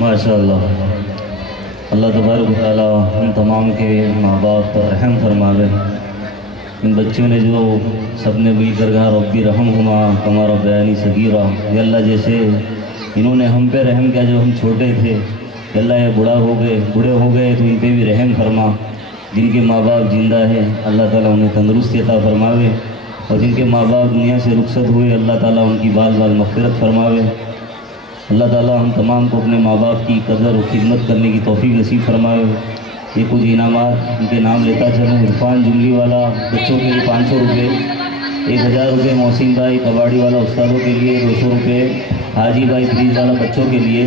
माशाअल्लाह। अल्लाह तबारक व तआला हम तमाम के माँ बाप पर रहम फरमावे। इन बच्चों ने जो सबने मिलकर कहा रब्बी रहमहुमा कमा रब्बयानी सगीरा, या अल्लाह जैसे इन्होंने हम पे रहम किया जो हम छोटे थे, या अल्लाह ये बूढ़े हो गए तो इन पे भी रहम फरमा। जिनके माँ बाप जिंदा है अल्लाह ताला उन्हें तंदुरुस्ती अता फरमावे, और जिनके माँ बाप दुनिया से रुखसत हुए अल्लाह ताला उनकी बाल बाल मग़फ़िरत फरमावे। अल्लाह ताला हम तमाम को अपने माँ बाप की कदर और खिदमत करने की तौफ़ीक़ नसीब फरमाए। ये कुछ इनामात उनके नाम लेता चलूँ। इरफान जुमली वाला बच्चों के लिए 500 रुपये, 1000 रुपये मोहसिन भाई कबाड़ी वाला उस्तादों के लिए, 200 रुपये हाजी भाई फ्रीज वाला बच्चों के लिए,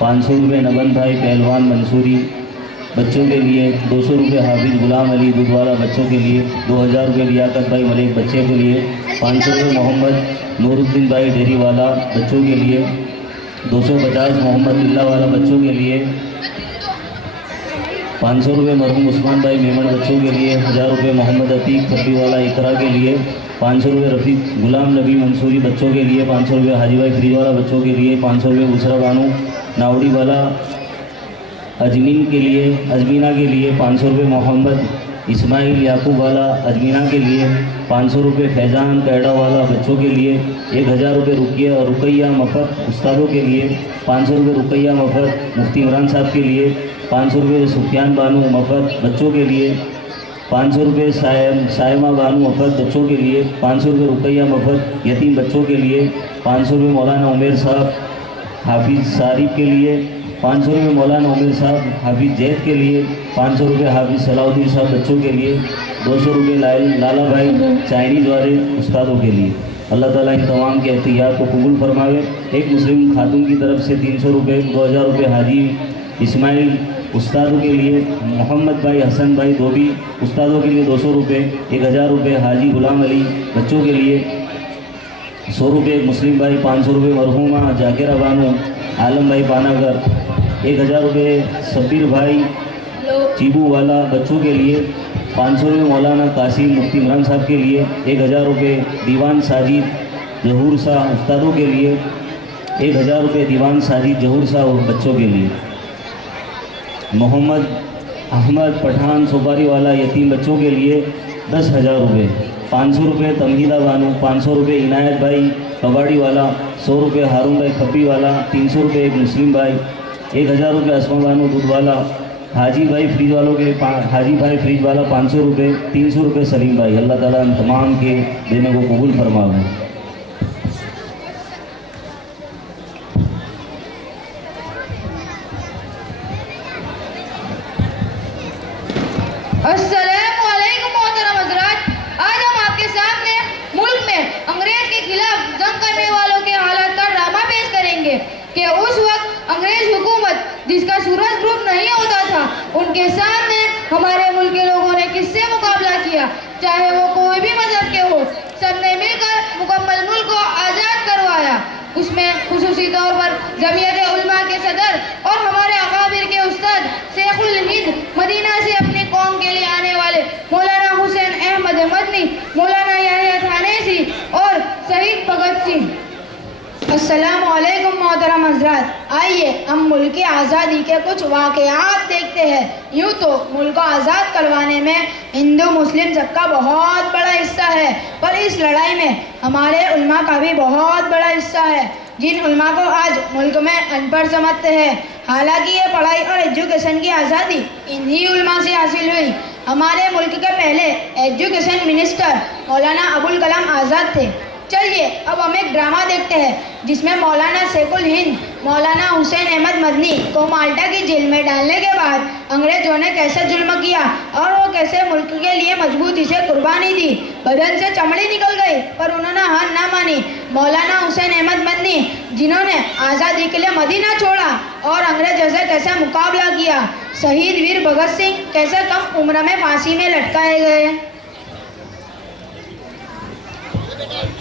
500 रुपये नबन भाई पहलवान मंसूरी बच्चों के लिए, 200 रुपये हाफिज़ गुलाम अली दूध वाला बच्चों के लिए, 2000 रुपये लियाकत भाई मलिक बच्चे के लिए, 500 रुपये मोहम्मद नूरुद्दीन भाई डेरी वाला बच्चों के लिए, 250 मोहम्मद बिल्ला वाला बच्चों के लिए, 500 रुपये मरहूम उस्मान भाई मेमन बच्चों के लिए, 1000 रुपये मोहम्मद अतीक खब्बी वाला इकरा के लिए, 500 रुपये रफ़ीक गुलाम नबी मंसूरी बच्चों के लिए, 500 रुपये हाजी भाई फ्रीज वाला बच्चों के लिए, 500 रुपये बुसरा बानू नावड़ी वाला अजमीना के लिए, 500 रुपये मोहम्मद इस्माइल याकूब वाला अजमीना के लिए, 500 रुपये फैज़ान कैडा वाला बच्चों के लिए, 1000 रुपये रुकैया मफ़त उस्तादों के लिए, 500 रुपये रुकैया मफ़त मुफ्ती इमरान साहब के लिए, 500 रुपये सुफियान बानू मफ़त बच्चों के लिए, 500 रुपये सायमा बानू मफ़त बच्चों के लिए, 500 रुपये रुकैया मफ़त यतीम बच्चों के लिए, 500 रुपये मौलाना उमेर साहब हाफिज़ सारिफ के लिए, 500 रुपये मौलाना उमेर साहब हाफिज़ जैद के लिए, 500 रुपये हाफिज़ सलाउद्दीन साहब बच्चों के लिए, 200 रुपये लाला भाई चाइनीज़ वाले उस्तादों के लिए। अल्लाह ताला इन तमाम के एहतियात को कबूल फरमावे। एक मुस्लिम खातून की तरफ से 300 रुपये, 2000 रुपये हाजी इस्माइल उस्तादों के लिए, मोहम्मद भाई हसन भाई धोबी उस्तादों के लिए 200 रुपये, 1000 रुपये हाजी गुलाम अली बच्चों के लिए, 100 रुपये मुस्लिम भाई, 500 रुपये मरहूमा जाकिरा बानू आलम भाई पानागर, 1000 रुपये सब्बीर भाई चीबू वाला बच्चों के लिए, 500 रुपये मौलाना कासिम मुफ्ती इमरान साहब के लिए, 1000 रुपये दीवान साजिद जहूर शाह उस्तादों के लिए, 1000 रुपये दीवान साजिद जहूर शाह बच्चों के लिए, मोहम्मद अहमद पठान सुपारी वाला यतीम बच्चों के लिए 10,000 रुपये, 500 रुपये तमहीदा बानू, 500 रुपये इनायत भाई कबाड़ी वाला, 100 रुपये हारून भाई खब्बी वाला, 300 रुपये एक मुस्लिम भाई, 1000 रुपये असमा बानू दूध वाला, हाजी भाई फ्रीज वालों के हाजी भाई फ्रीज वाला 500 रुपये, 300 रुपये सलीम भाई। अल्लाह ताला हम तमाम के देने को कबूल फरमावे। अस्सलामु अलैकुम मोहतरम हज़रात। आज हम आपके सामने मुल्क में अंग्रेज के खिलाफ जंग करने वालों के हालात का ड्रामा पेश करेंगे कि उस वक्त अंग्रेज हुकूमत जिसका सूरज ग्रुप नहीं होता था, उनके सामने हमारे मुल्क के लोगों ने किससे मुकाबला किया, चाहे वो कोई भी मजहब के हो। सबने मिलकर मुकम्मल मुल्क को आज़ाद करवाया। उसमें खुसूसी तौर पर जमीयत उलमा के सदर और हमारे अकाबिर के उस्ताद शेखुल हिंद मदीना से अपनी कौम के लिए आने वाले मौलाना हुसैन अहमद मदनी, मौलाना याहिया थानेसी और शहीद भगत सिंह। अस्सलामु अलैकुम मोहतरम हज़रात। आइए हम मुल्क की आज़ादी के कुछ वाक़यात देखते हैं। यूँ तो मुल्क को आज़ाद करवाने में हिंदू मुस्लिम सबका बहुत बड़ा हिस्सा है, पर इस लड़ाई में हमारे उलमा का भी बहुत बड़ा हिस्सा है। जिन उलमा को आज मुल्क में अनपढ़ समझते हैं, हालांकि ये पढ़ाई और एजुकेशन की आज़ादी इन्हीं उलमा से हासिल हुई। हमारे मुल्क के पहले एजुकेशन मिनिस्टर मौलाना अबुल कलाम आज़ाद थे। चलिए अब हम एक ड्रामा देखते हैं जिसमें मौलाना शेखुल हिंद मौलाना हुसैन अहमद मदनी को माल्टा की जेल में डालने के बाद अंग्रेजों ने कैसे जुल्म किया और वो कैसे मुल्क के लिए मजबूती से कुर्बानी दी। बदन से चमड़ी निकल गई पर उन्होंने हार ना मानी। मौलाना हुसैन अहमद मदनी जिन्होंने आज़ादी के लिए मदीना छोड़ा और अंग्रेजों से कैसे मुकाबला किया। शहीद वीर भगत सिंह कैसे कम उम्र में फांसी में लटकाए गए।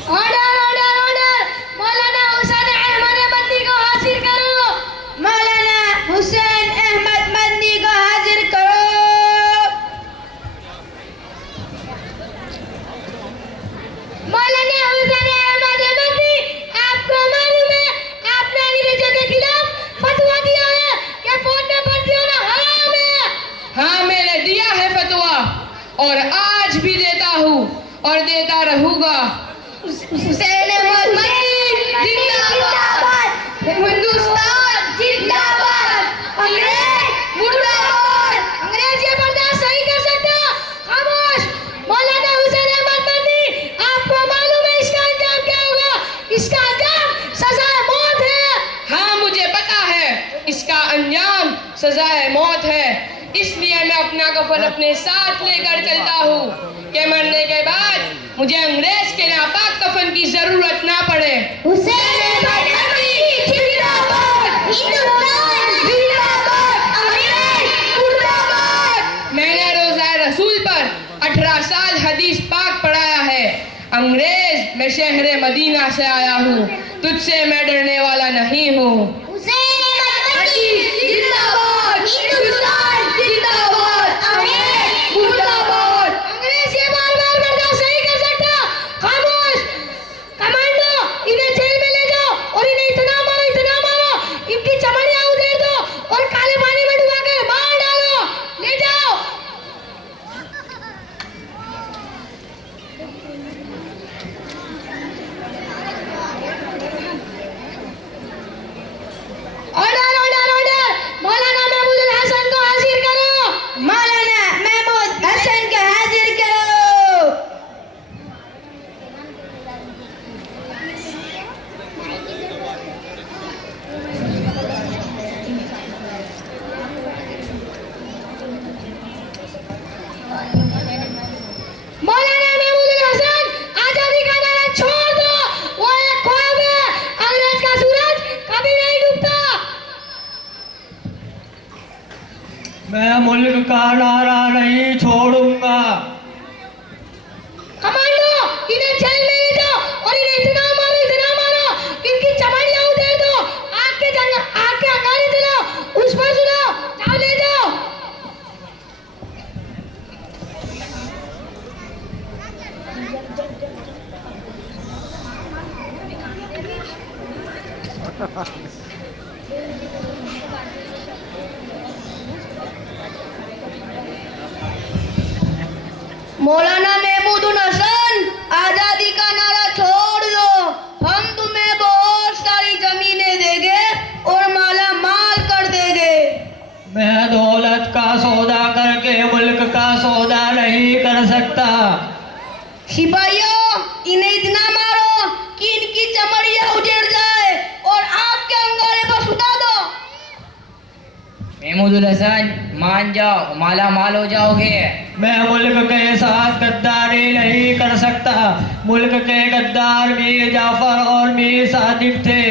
ऑर्डर ऑर्डर ऑर्डर, मौलाना हुसैन अहमद मदनी को हाजिर करो। मौलाना हुसैन अहमद मदनी को हाजिर करो। मौलाना हुसैन अहमद मदनी, आपको मालूम है आपने अंग्रेजों के खिलाफ फतवा दिया है। होगा। हुसैन अहमद मदनी जिंदाबाद, हिंदुस्तान जिंदाबाद, अंग्रेज मुर्दाबाद। अंग्रेज ये बर्दाश्त नहीं कर सकता, खामोश। मौलाना हुसैन अहमद मदनी, आपको मालूम है इसका अंजाम क्या होगा? इसका अंजाम सजाए मौत है। हाँ, मुझे पता है इसका अंजाम सजाए मौत है। इसलिए मैं अपना कफन अपने साथ लेकर चलता हूँ कि मरने के बाद मुझे अंग्रेज के नापाक कफन की जरूरत ना पड़े। हुसैन अहमद मदनी जिंदाबाद, हिंदुस्तान जिंदाबाद, अंग्रेज मुर्दाबाद। मैंने रोज़ा रसूल पर 18 साल हदीस पाक पढ़ाया है। अंग्रेज, मैं शहर मदीना से आया हूँ, तुझसे मैं डरने वाला नहीं हूँ। हुसैन अहमद मदनी जिंदाबाद, हिंदुस्तान जिंदाबाद, अंग्रेज मुर्दाबाद। अंग्रेज ये बार-बार बर्दाश्त नहीं कर सकता, खामोश। कमांडो, इन्हें जेल में ले जाओ और इन्हें इतना मारो, इनकी चमड़ियां उधेड़ दो और काले पानी में डुबाकर मार डालो। ले जाओ। ऑर्डर ऑर्डर ऑर्डर, मौलाना महमूद हसन को हाजिर करो। मौलाना महमूद हसन को हाजिर करो। मौलाना महमूद हसन, आजादी का नारा छोड़ दो, वो एक ख्वाब है, अंग्रेज का सूरज कभी नहीं डूबता। मैं मुल्क का नारा नहीं छोड़ूंगा। कमांडो, इन्हें जेल में ले जाओ और इन्हें इतना मारो, इनकी चमड़ियां उधेड़ दो। आग के अंगारे दिलाओ, उस पर सुनाओ, जाओ ले जाओ। मौलाना महमूद हसन, आजादी का नारा छोड़ दो, हम तुम्हें बहुत सारी जमीनें देंगे और माला माल कर देंगे। मैं दौलत का सौदा करके मुल्क का सौदा नहीं कर सकता। सिपाहियों, इन्हें इतना मारो कि इनकी चमड़ियां उजड़ जाए और आग के अंगारे पर सुता दो। महमूद हसन, मान जाओ, माला माल हो जाओगे। मैं मुल्क के साथ गद्दारी नहीं कर सकता। मुल्क के गद्दार मीर जाफर और मीर सादिक थे।